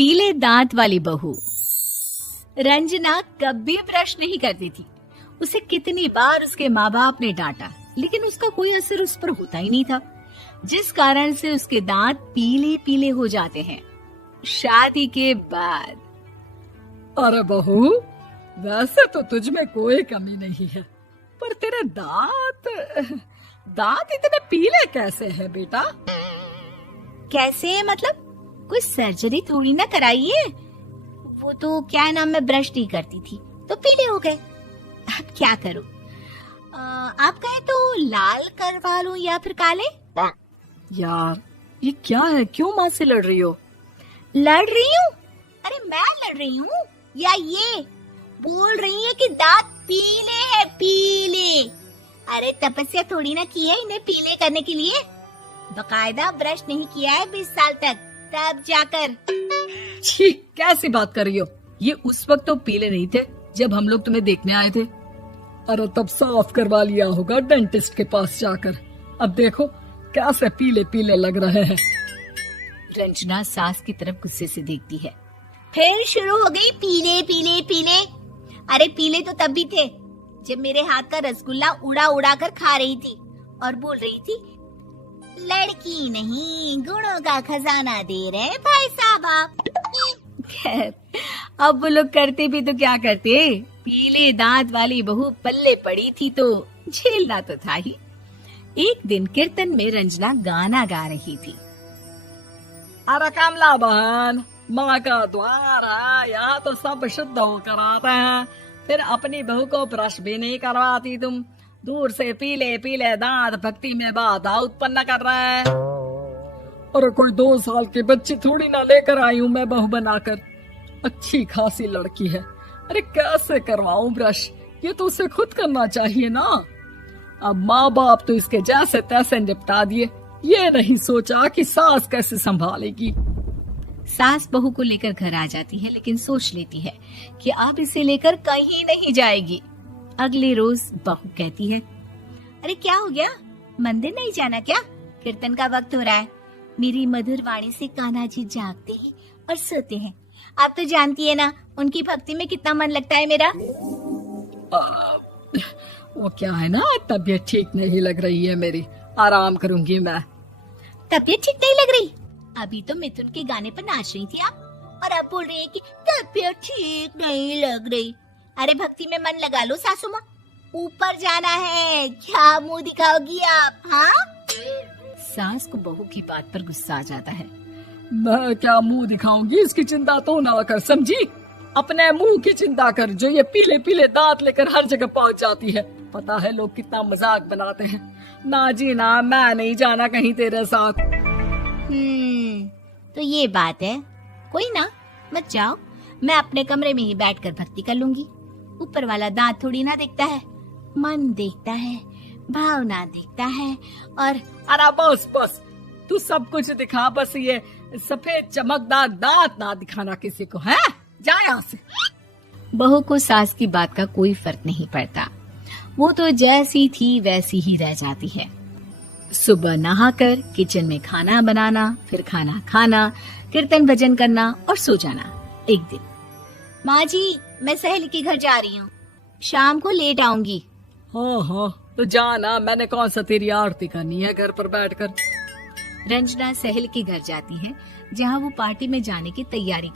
पीले दांत वाली बहू। रंजना कभी ब्रश नहीं करती थी। उसे कितनी बार उसके माँ बाप ने डांटा, लेकिन उसका कोई असर उस पर होता ही नहीं था, जिस कारण से उसके दांत पीले पीले हो जाते हैं। शादी के बाद अरे बहू, वैसे तो तुझ में कोई कमी नहीं है, पर तेरे दांत इतने पीले कैसे हैं बेटा? कैसे मतलब? कोई सर्जरी थोड़ी ना कराइए। वो तो क्या नाम, मैं ब्रश नहीं करती थी तो पीले हो गए। अब क्या करूं? आप कहें तो लाल करवा लूं या फिर काले? यार ये क्या है, क्यों माँ से लड़ रही हो? लड़ रही हूँ? अरे मैं लड़ रही हूँ या ये बोल रही है कि दांत पीले हैं, पीले। अरे तपस्या थोड़ी ना की है इन्हें पीले करने के लिए। बकायदा ब्रश नहीं किया है 20 साल तक, तब जाकर। छी, कैसी बात कर रही हो? ये उस वक्त तो पीले नहीं थे जब हम लोग तुम्हें देखने आए थे। अरे तब साफ करवा लिया होगा डेंटिस्ट के पास जाकर। अब देखो कैसे पीले पीले लग रहे हैं। रंजना सास की तरफ गुस्से से देखती है। फिर शुरू हो गई पीले पीले पीले। अरे पीले तो तब भी थे जब मेरे हाथ का रसगुल्ला उड़ा उड़ा कर खा रही थी और बोल रही थी, लड़की नहीं गुणों का खजाना दे रहे भाई साहब आप। खैर, अब वो लोग करते भी तो क्या करते, पीले दांत वाली बहू पल्ले पड़ी थी तो झेलना तो था ही। एक दिन कीर्तन में रंजना गाना गा रही थी। अरे कमला बहन, माँ का द्वार है, यहाँ तो सब शुद्ध होकर आते हैं, फिर अपनी बहू को ब्रश भी नहीं करवाती तुम। दूर से पीले पीले दांत भक्ति में बाधा उत्पन्न कर रहे हैं। अरे कोई 2 साल के बच्ची थोड़ी ना लेकर आई हूँ मैं बहू बनाकर। अच्छी खासी लड़की है, अरे कैसे करवाऊं ब्रश? ये तो उसे खुद करना चाहिए ना। अब माँ बाप तो इसके जैसे तैसे निपटा दिए, ये नहीं सोचा कि सास कैसे संभालेगी। सास बहू को लेकर घर आ जाती है, लेकिन सोच लेती है कि अब इसे लेकर कहीं नहीं जाएगी। अगले रोज बहू कहती है, अरे क्या हो गया, मंदिर नहीं जाना क्या? कीर्तन का वक्त हो रहा है। मेरी मधुर वाणी से कान्हा जी जागते हैं और सोते हैं। आप तो जानती है ना उनकी भक्ति में कितना मन लगता है मेरा। वो क्या है ना, तबीयत ठीक नहीं लग रही है मेरी, आराम करूंगी मैं। तबीयत ठीक नहीं लग रही? अभी तो मिथुन के गाने पर नाच रही थी आप, और अब बोल रही है कि तबीयत ठीक नहीं लग रही। अरे भक्ति में मन लगा लो सासू माँ, ऊपर जाना है, क्या मुंह दिखाओगी आप? हाँ? सास को बहू की बात पर गुस्सा आ जाता है। मैं क्या मुंह दिखाऊंगी, इसकी चिंता तो ना कर, समझी? अपने मुंह की चिंता कर, जो ये पीले पीले दांत लेकर हर जगह पहुंच जाती है। पता है लोग कितना मजाक बनाते हैं। ना जी ना, मैं नहीं जाना कहीं तेरे साथ। तो ये बात है। कोई ना, मत जाओ, मैं अपने कमरे में ही बैठकर भक्ति कर लूंगी। ऊपर वाला दांत थोड़ी ना देखता है, मन देखता है, भावना देखता है। और अरे बस बस, तू सब कुछ दिखा, बस ये सफेद चमकदार दांत ना दिखाना किसी को, है? जा यहाँ से। बहू को सास की बात का कोई फर्क नहीं पड़ता, वो तो जैसी थी वैसी ही रह जाती है। सुबह नहाकर किचन में खाना बनाना, फिर खाना खाना, कीर्तन भजन करना और सो जाना। एक दिन, माँ जी मैं सहेली के घर जा रही हूँ, शाम को लेट आऊंगी। हाँ हाँ, तो जाना, मैंने कौन सा तेरी आरती करनी है घर पर बैठकर। रंजना सहेली के घर जाती है, जहाँ वो पार्टी में जाने की तैयारी